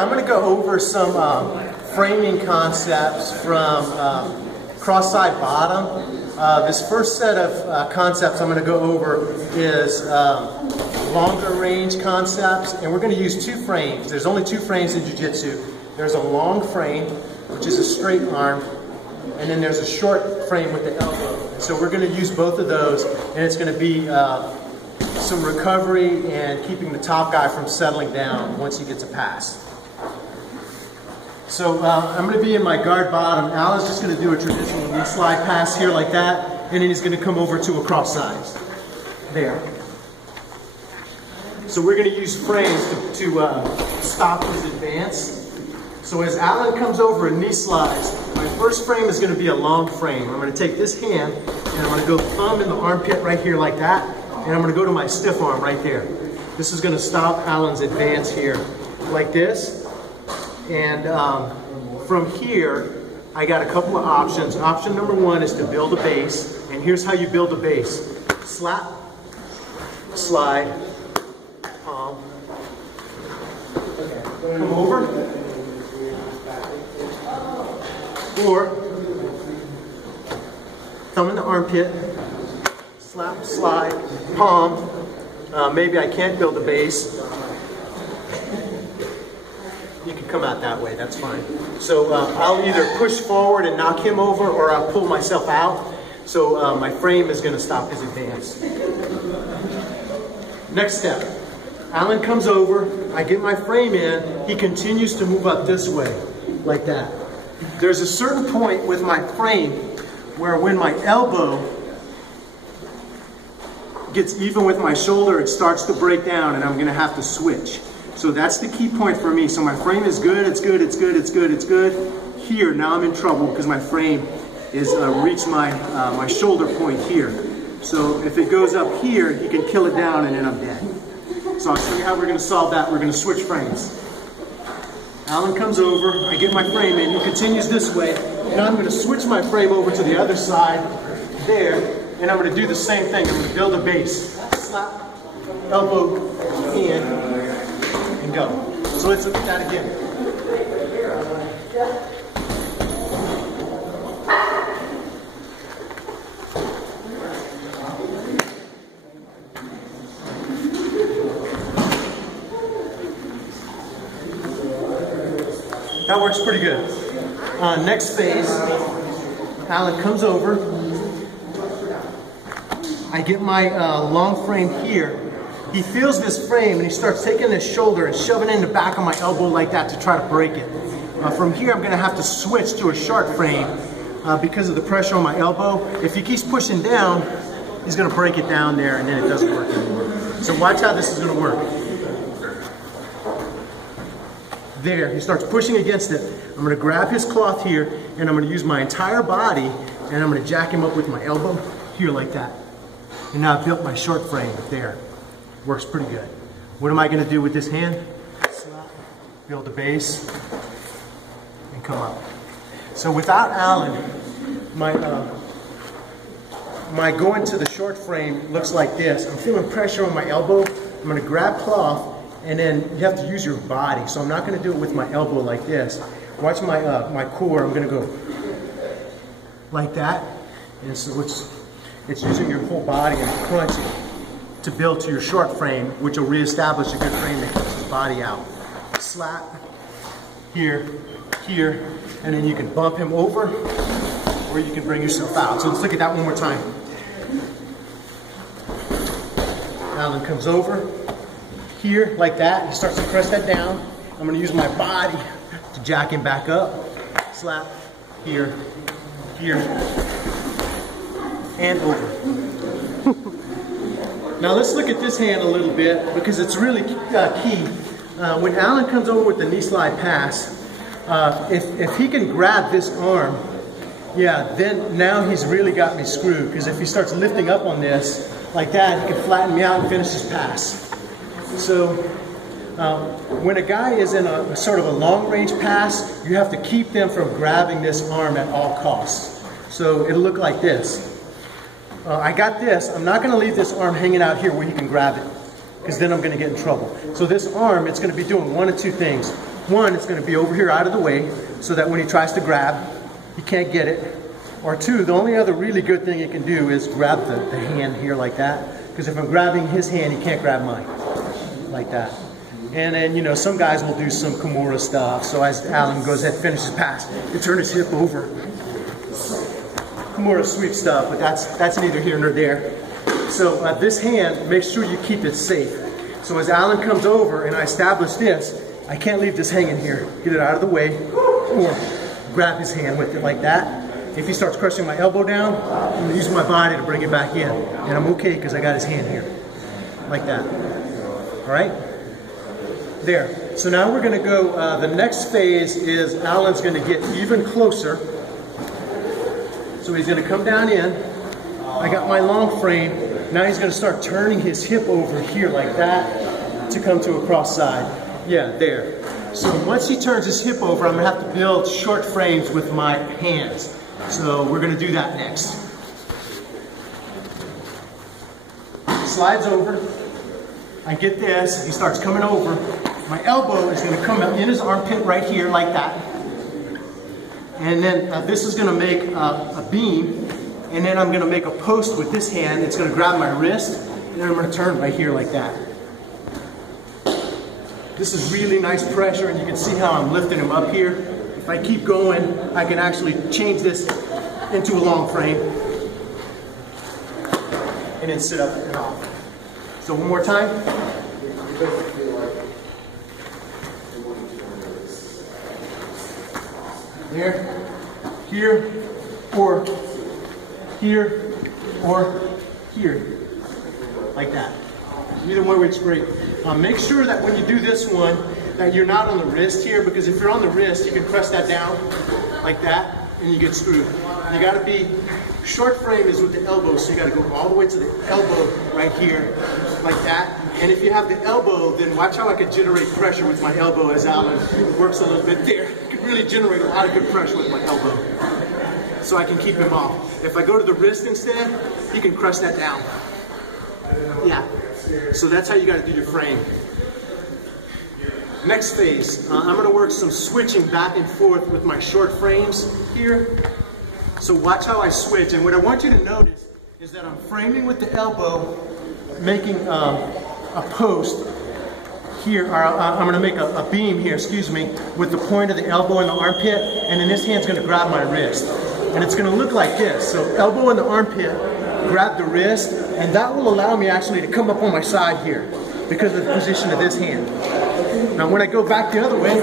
I'm going to go over some framing concepts from cross-side bottom. This first set of concepts I'm going to go over is longer range concepts, and we're going to use two frames. There's only two frames in Jiu-Jitsu. There's a long frame, which is a straight arm, and then there's a short frame with the elbow. So we're going to use both of those, and it's going to be some recovery and keeping the top guy from settling down once he gets a pass. So I'm going to be in my guard bottom. Alan's just going to do a traditional knee slide pass here like that, and then he's going to come over to a cross sides. There. So we're going to use frames to stop his advance. So as Alan comes over and knee slides, my first frame is going to be a long frame. I'm going to take this hand, and I'm going to go thumb in the armpit right here like that, and I'm going to go to my stiff arm right there. This is going to stop Alan's advance here, like this. And from here, I got a couple of options. Option number one is to build a base, and here's how you build a base. Slap, slide, palm, come over, or thumb in the armpit, slap, slide, palm. Maybe I can't build a base. You can come out that way, that's fine. So I'll either push forward and knock him over, or I'll pull myself out. So my frame is going to stop his advance. Next step. Alan comes over, I get my frame in, he continues to move up this way, like that. There's a certain point with my frame where when my elbow gets even with my shoulder, it starts to break down and I'm going to have to switch. So that's the key point for me. So my frame is good, it's good, it's good, it's good, it's good. Here, now I'm in trouble because my frame is reached my shoulder point here. So if it goes up here, he can kill it down and then I'm dead. So I'll show you how we're going to solve that. We're going to switch frames. Alan comes over, I get my frame in, he continues this way. Now I'm going to switch my frame over to the other side, there, and I'm going to do the same thing. I'm going to build a base. Slap, elbow, in, and go. So let's look at that again. That works pretty good. Next phase, Alan comes over. I get my long frame here. He feels this frame and he starts taking his shoulder and shoving it in the back of my elbow like that to try to break it. From here, I'm going to have to switch to a short frame because of the pressure on my elbow. If he keeps pushing down, he's going to break it down there and then it doesn't work anymore. So watch how this is going to work. There, he starts pushing against it. I'm going to grab his cloth here and I'm going to use my entire body and I'm going to jack him up with my elbow here like that. And now I've built my short frame there. Works pretty good. What am I going to do with this hand? Slap, build a base, and come up. So without Alan, my going to the short frame looks like this. I'm feeling pressure on my elbow. I'm going to grab cloth, and then you have to use your body. So I'm not going to do it with my elbow like this. Watch my core. I'm going to go like that. And so it's using your whole body and crunching to build to your short frame, which will reestablish a good frame that keeps his body out. Slap, here, here, and then you can bump him over, or you can bring yourself out. So let's look at that one more time. Alan comes over, here, like that. He starts to press that down. I'm going to use my body to jack him back up. Slap, here, here, and over. Now let's look at this hand a little bit because it's really key. When Alan comes over with the knee slide pass, if he can grab this arm, yeah, then now he's really got me screwed, because if he starts lifting up on this like that, he can flatten me out and finish his pass. So when a guy is in a sort of a long range pass, you have to keep them from grabbing this arm at all costs. So it'll look like this. I got this. I'm not going to leave this arm hanging out here where he can grab it, because then I'm going to get in trouble. So this arm, it's going to be doing one of two things. one, it's going to be over here out of the way so that when he tries to grab, he can't get it. Or two, the only other really good thing he can do is grab the hand here like that. Because if I'm grabbing his hand, he can't grab mine. Like that. And then, you know, some guys will do some Kimura stuff. So as Alan goes ahead and finishes his pass, you turn his hip over. Kimura sweep stuff, but that's neither here nor there. So this hand, make sure you keep it safe. So as Alan comes over and I establish this, I can't leave this hanging here. Get it out of the way, or grab his hand with it like that. If he starts crushing my elbow down, I'm going to use my body to bring it back in. And I'm okay because I got his hand here. Like that. Alright? There. So now we're going to go, the next phase is Alan's going to get even closer. So he's going to come down in. I got my long frame. Now he's going to start turning his hip over here like that to come to a cross side. Yeah, there. So once he turns his hip over, I'm going to have to build short frames with my hands. So we're going to do that next. Slides over. I get this. He starts coming over. My elbow is going to come in his armpit right here like that. And then this is going to make a beam. And then I'm going to make a post with this hand. It's going to grab my wrist. And then I'm going to turn right here like that. This is really nice pressure, and you can see how I'm lifting him up here. If I keep going, I can actually change this into a long frame and then sit up and off. So one more time. There, here, or here, or here, like that. Either way works great. Make sure that when you do this one, that you're not on the wrist here, because if you're on the wrist, you can press that down like that, and you get screwed. You got to be, short frame is with the elbow, so you got to go all the way to the elbow right here, like that. And if you have the elbow, then watch how I can generate pressure with my elbow as Alan works a little bit there. I can really generate a lot of good pressure with my elbow, so I can keep him off. If I go to the wrist instead, you can crush that down. Yeah. So that's how you got to do your frame. Next phase, I'm going to work some switching back and forth with my short frames here. So watch how I switch. And what I want you to notice is that I'm framing with the elbow, making a post here, or I'm going to make a beam here, excuse me, with the point of the elbow and the armpit, and then this hand's going to grab my wrist. And it's going to look like this. So elbow in the armpit, grab the wrist, and that will allow me actually to come up on my side here because of the position of this hand. Now when I go back the other way,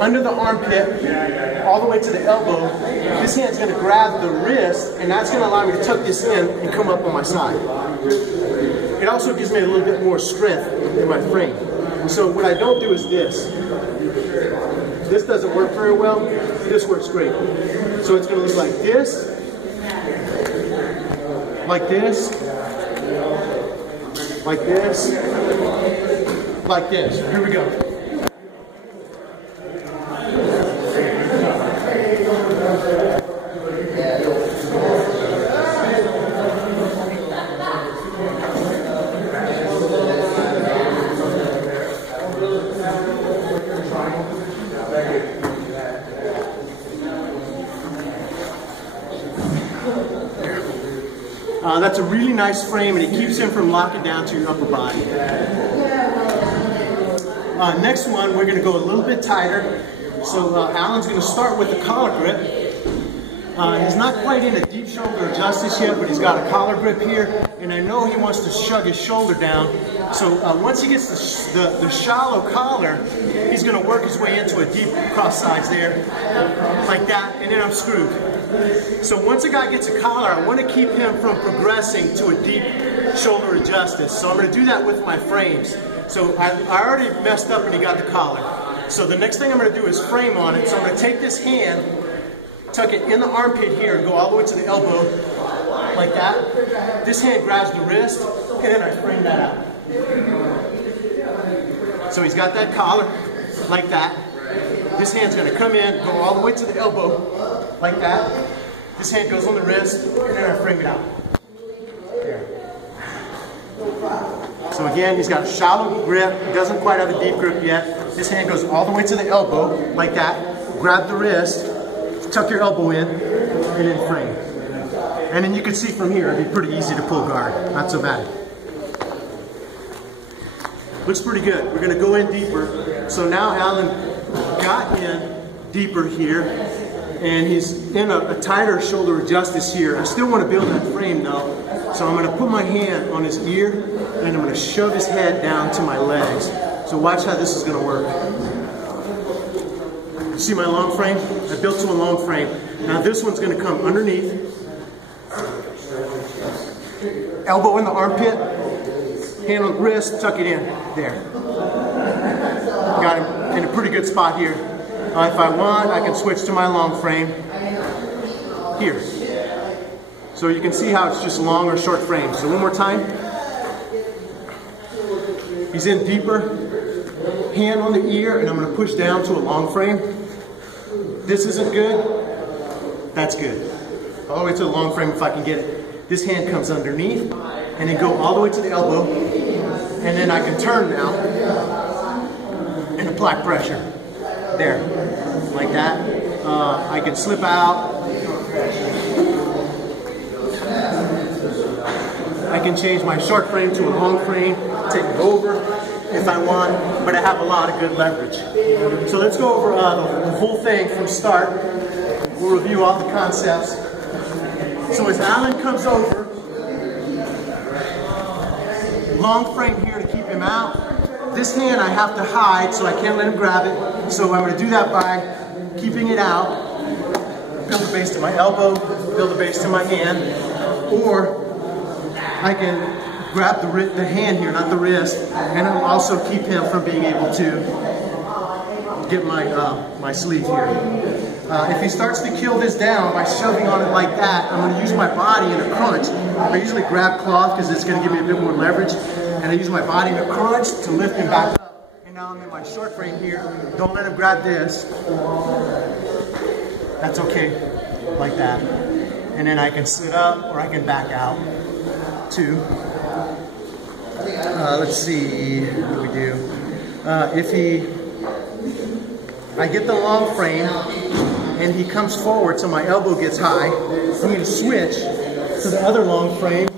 under the armpit, all the way to the elbow, this hand's going to grab the wrist, and that's going to allow me to tuck this in and come up on my side. It also gives me a little bit more strength in my frame. So what I don't do is this. This doesn't work very well. This works great. So it's going to look like this, like this, like this, like this. Here we go. That's a really nice frame, and it keeps him from locking down to your upper body. Next one, we're going to go a little bit tighter. So Alan's going to start with the collar grip. He's not quite in a deep shoulder adjustment yet, but he's got a collar grip here, and I know he wants to shove his shoulder down. So once he gets the shallow collar, he's going to work his way into a deep cross sides there, like that, and then I'm screwed. So once a guy gets a collar, I want to keep him from progressing to a deep shoulder adjustment. So I'm going to do that with my frames. So I already messed up and he got the collar. So the next thing I'm going to do is frame on it. So I'm going to take this hand, tuck it in the armpit here, and go all the way to the elbow, like that. This hand grabs the wrist, and then I frame that out. So he's got that collar, like that. This hand's going to come in, go all the way to the elbow, like that. This hand goes on the wrist, and then I frame it out. There. So again, he's got a shallow grip, he doesn't quite have a deep grip yet. His hand goes all the way to the elbow, like that. Grab the wrist, tuck your elbow in, and then frame. And then you can see from here, it'd be pretty easy to pull guard. Not so bad. Looks pretty good. We're gonna go in deeper. So now Alan got in deeper here, and he's in a tighter shoulder justice here. I still want to build that frame though. So I'm gonna put my hand on his ear, and I'm gonna shove his head down to my legs. So watch how this is gonna work. You see my long frame? I built to a long frame. Now this one's gonna come underneath. Elbow in the armpit, hand on the wrist, tuck it in. There. Got him in a pretty good spot here. If I want, I can switch to my long frame here. So you can see how it's just long or short frames. So one more time. He's in deeper, hand on the ear, and I'm going to push down to a long frame. This isn't good. That's good. All the way to the long frame if I can get it. This hand comes underneath, and then go all the way to the elbow, and then I can turn now and apply pressure. There, like that. I can slip out. I can change my short frame to a long frame, take it over if I want, but I have a lot of good leverage. So let's go over the whole thing from start. We'll review all the concepts. So as Alan comes over, long frame here to keep him out. This hand I have to hide, so I can't let him grab it. So I'm going to do that by keeping it out. Build the base to my elbow, build the base to my hand, or I can grab the hand here, not the wrist, and it'll also keep him from being able to get my sleeve here. If he starts to kill this down by shoving on it like that, I'm going to use my body in a crunch. I usually grab cloth because it's going to give me a bit more leverage, and I use my body in a crunch to lift him back up. And now I'm in my short frame here. Don't let him grab this. That's okay, like that. And then I can sit up or I can back out too. Let's see, what do we do? I get the long frame and he comes forward so my elbow gets high, I'm going to switch to the other long frame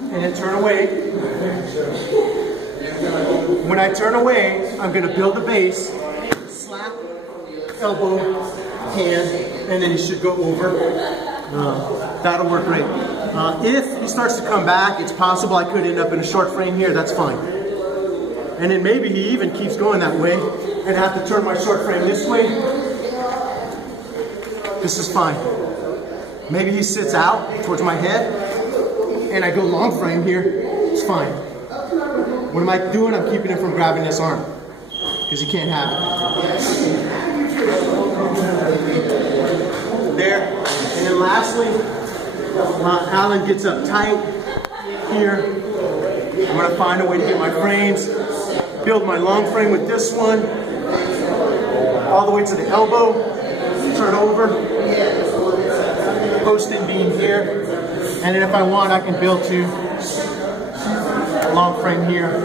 and then turn away. When I turn away, I'm going to build the base, slap, elbow, hand, and then he should go over. That'll work great. If he starts to come back, it's possible I could end up in a short frame here, that's fine. And then maybe he even keeps going that way, and I have to turn my short frame this way. This is fine. Maybe he sits out towards my head, and I go long frame here, it's fine. What am I doing? I'm keeping him from grabbing this arm, because he can't have it. There, and then lastly, Alan gets up tight here. I'm going to find a way to get my frames, build my long frame with this one, all the way to the elbow, turn over, post and beam here, and then if I want I can build to a long frame here.